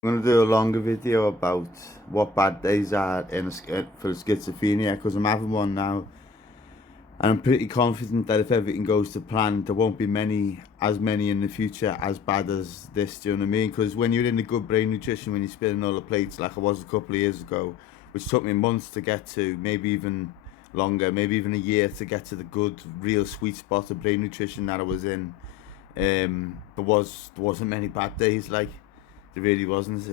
I'm gonna do a longer video about what bad days are for schizophrenia because I'm having one now, and I'm pretty confident that if everything goes to plan, there won't be as many in the future as bad as this. Do you know what I mean? Because when you're in a good brain nutrition, when you're spinning all the plates like I was a couple of years ago, which took me months to get to, maybe even longer, maybe even a year to get to the good, real sweet spot of brain nutrition that I was in. There wasn't many bad days like. There really wasn't,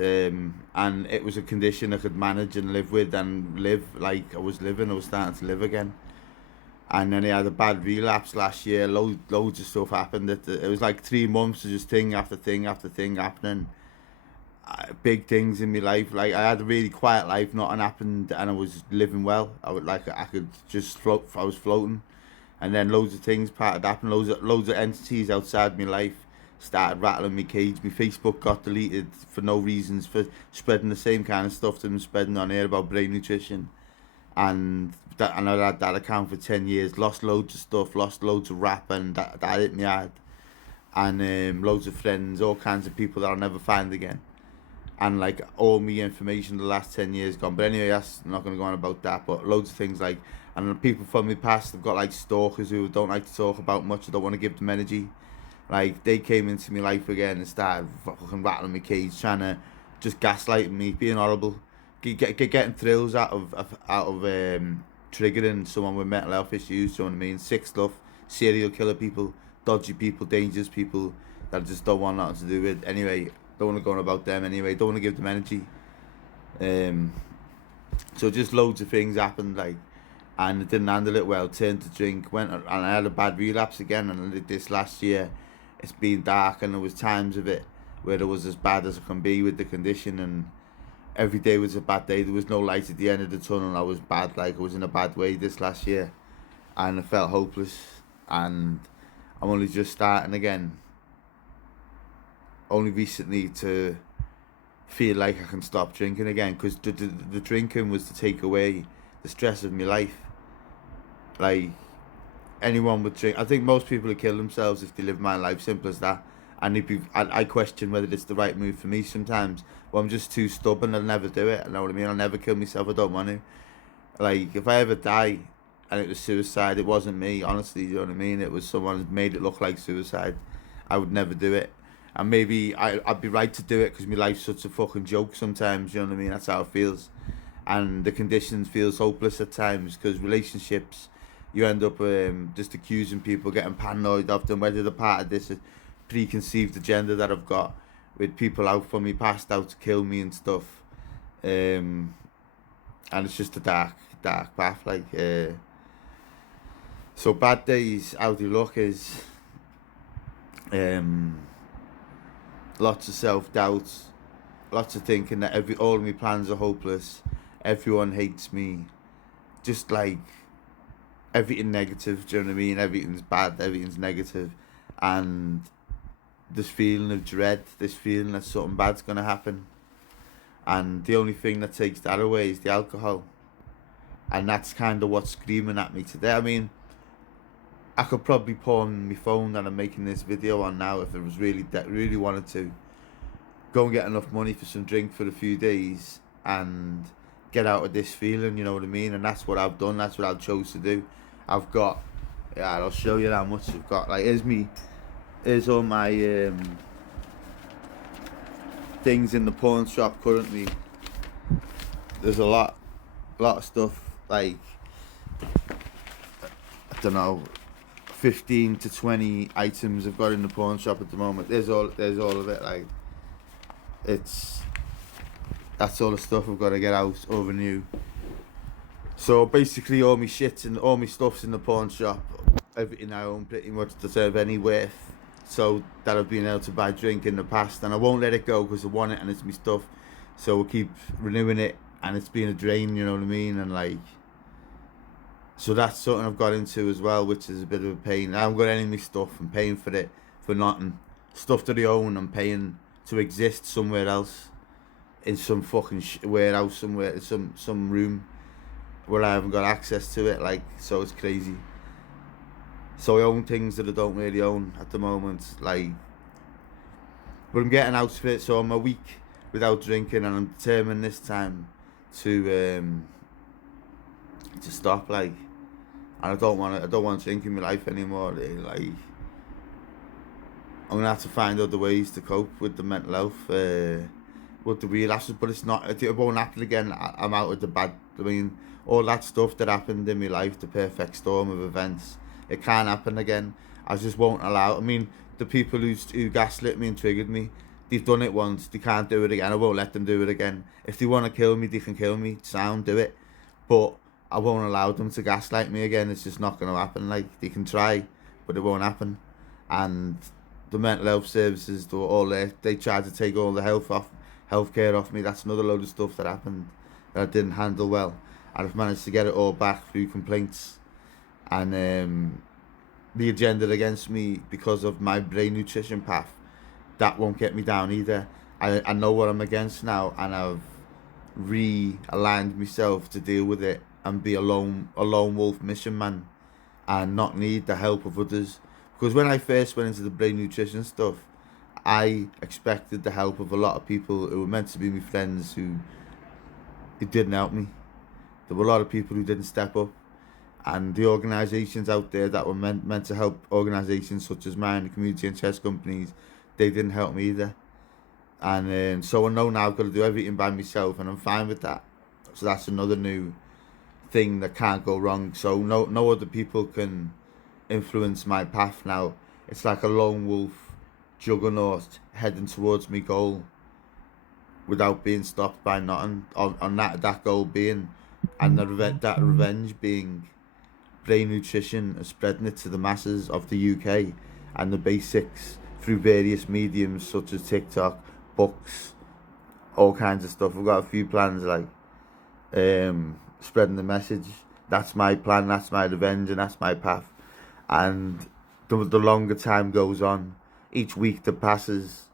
and it was a condition I could manage and live with and live like I was living. I was starting to live again, and then I had a bad relapse last year. Loads of stuff happened. It was like 3 months of just thing after thing after thing happening. Big things in my life. Like I had a really quiet life, nothing happened, and I was living well. I could just float. I was floating, and then loads of things started happening. Loads of entities outside my life started rattling my cage. My Facebook got deleted for no reasons, for spreading the same kind of stuff that I'm spreading on here about brain nutrition. And I had that account for 10 years. Lost loads of stuff. Lost loads of rap, and that hit me hard. And loads of friends, all kinds of people that I'll never find again. And like all me information the last 10 years gone. But anyway, that's I'm not gonna go on about that. But loads of things like, and people from my past, I've got like stalkers who don't like to talk about much. I don't want to give them energy. Like they came into my life again and started fucking rattling my cage, trying to just gaslighting me, being horrible, getting thrills out of triggering someone with mental health issues. You know what I mean? Sick stuff, serial killer people, dodgy people, dangerous people that I just don't want nothing to do with. Anyway, don't want to go on about them. Anyway, don't want to give them energy. Um, so just loads of things happened, like, and I didn't handle it well. Turned to drink, went and I had a bad relapse again. And this last year, it's been dark, and there was times of it where it was as bad as it can be with the condition, and every day was a bad day. There was no light at the end of the tunnel. I was bad, like I was in a bad way this last year, and I felt hopeless. And I'm only just starting again, only recently to feel like I can stop drinking again, because the drinking was to take away the stress of my life. Like anyone would drink. I think most people would kill themselves if they live my life. Simple as that. And I question whether it's the right move for me sometimes. Well, I'm just too stubborn. I'll never do it. You know what I mean? I'll never kill myself. I don't want to. Like if I ever die, and it was suicide, it wasn't me. Honestly, you know what I mean? It was someone who made it look like suicide. I would never do it. And maybe I'd be right to do it because my life's such a fucking joke sometimes. You know what I mean? That's how it feels. And the conditions feels hopeless at times because relationships, you end up just accusing people, getting paranoid of them, whether they're part of this preconceived agenda that I've got with people out for me, passed out to kill me and stuff. And it's just a dark path. Like, so bad days, how they look is um, lots of self-doubt, lots of thinking that all of my plans are hopeless, everyone hates me, just like everything negative. Do you know what I mean? Everything's bad, everything's negative, and this feeling of dread, this feeling that something bad's gonna happen, and the only thing that takes that away is the alcohol, and that's kind of what's screaming at me today. I mean, I could probably pawn my phone that I'm making this video on now if it was really wanted to. Go and get enough money for some drink for a few days and get out of this feeling, you know what I mean? And that's what I've done. That's what I've chose to do. I've got, yeah, I'll show you how much I've got. Like, here's all my things in the pawn shop currently. There's a lot of stuff, like, I don't know, 15 to 20 items I've got in the pawn shop at the moment. There's all of it. Like, that's all the stuff I've got to get out over new. So basically all my shit's and all my stuff's in the pawn shop. Everything I own pretty much deserve any worth. So that I've been able to buy drink in the past, and I won't let it go because I want it and it's my stuff. So we'll keep renewing it, and it's been a drain, you know what I mean? And like, so that's something I've got into as well, which is a bit of a pain. I haven't got any of my stuff. I'm paying for it for nothing. Stuff that I own, I'm paying to exist somewhere else, in some fucking warehouse somewhere, some room where I haven't got access to it. Like, so it's crazy. So I own things that I don't really own at the moment. Like, but I'm getting out of it. So I'm a week without drinking, and I'm determined this time to stop. Like, and I don't want to drink in my life anymore. Like, I'm gonna have to find other ways to cope with the mental health, with the relapses. But it won't happen again. I'm out of the bad. I mean, all that stuff that happened in my life, the perfect storm of events, it can't happen again. I just won't allow. I mean, the people who gaslit me and triggered me, they've done it once. They can't do it again. I won't let them do it again. If they want to kill me, they can kill me. Sound, do it. But I won't allow them to gaslight me again. It's just not going to happen. Like, they can try, but it won't happen. And the mental health services, they tried to take all the healthcare off me. That's another load of stuff that happened that I didn't handle well. And I've managed to get it all back through complaints. And the agenda against me because of my brain nutrition path, that won't get me down either. I know what I'm against now, and I've realigned myself to deal with it and be a lone wolf mission man and not need the help of others. Because when I first went into the brain nutrition stuff, I expected the help of a lot of people who were meant to be my friends who didn't help me. There were a lot of people who didn't step up, and the organisations out there that were meant to help, organisations such as mine, the community and chess companies, they didn't help me either. And so I know now I've got to do everything by myself, and I'm fine with that. So that's another new thing that can't go wrong. So no other people can influence my path now. It's like a lone wolf juggernaut heading towards my goal without being stopped by nothing. On that goal being, and that revenge being brain nutrition and spreading it to the masses of the UK and the basics through various mediums such as TikTok, books, all kinds of stuff. We've got a few plans, like spreading the message. That's my plan, that's my revenge, and that's my path. And the longer time goes on, each week that passes,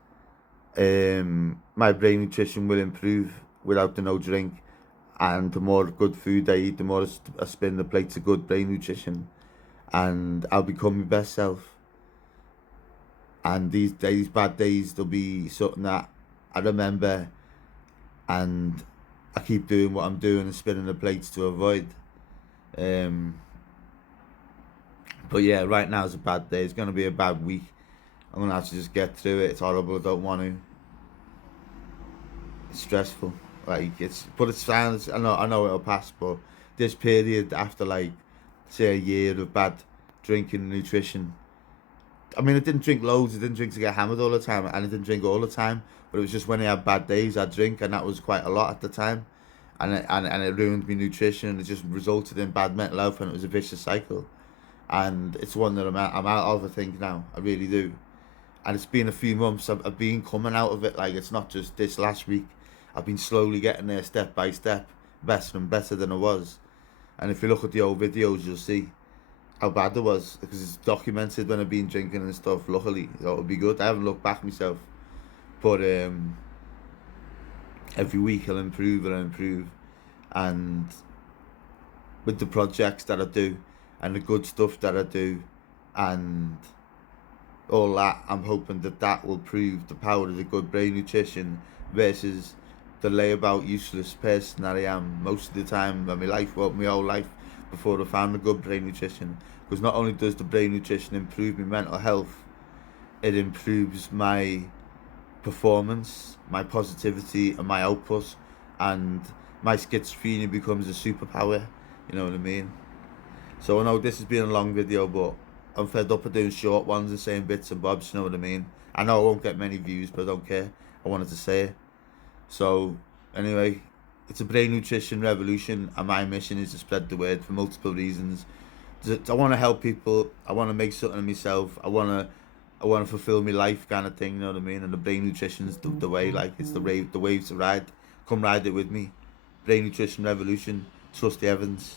my brain nutrition will improve without the no drink. And the more good food I eat, the more I spin the plates of good brain nutrition, and I'll become my best self. And these bad days, there'll be something that I remember, and I keep doing what I'm doing and spinning the plates to avoid. But yeah, right now is a bad day. It's going to be a bad week. I'm going to have to just get through it. It's horrible. I don't want to. It's stressful. Like, but it sounds, I know it'll pass, but this period after, like, say a year of bad drinking and nutrition, I mean, I didn't drink loads, I didn't drink to get hammered all the time, and I didn't drink all the time, but it was just when I had bad days I'd drink, and that was quite a lot at the time, and it ruined my nutrition, and it just resulted in bad mental health, and it was a vicious cycle. And it's one that I'm out of, I think, now. I really do. And it's been a few months. I've been coming out of it. Like, it's not just this last week. I've been slowly getting there step by step, better and better than I was. And if you look at the old videos, you'll see how bad it was, because it's documented when I've been drinking and stuff, luckily. So it'll be good. I haven't looked back myself. But every week I'll improve and I'll improve. And with the projects that I do and the good stuff that I do and all that, I'm hoping that will prove the power of the good brain nutrition versus the layabout useless person that I am most of the time in my life, well, my whole life, before I found the good brain nutrition. Because not only does the brain nutrition improve my mental health, it improves my performance, my positivity, and my output, and my schizophrenia becomes a superpower. You know what I mean? So I know this has been a long video, but I'm fed up of doing short ones and saying bits and bobs. You know what I mean? I know I won't get many views, but I don't care. I wanted to say it. So anyway, it's a brain nutrition revolution, and my mission is to spread the word for multiple reasons. I want to help people. I want to make something of myself. I want to fulfill my life, kind of thing. You know what I mean? And the brain nutrition's the way. Like, it's the wave to ride. Come ride it with me. Brain nutrition revolution. Trusty Evans.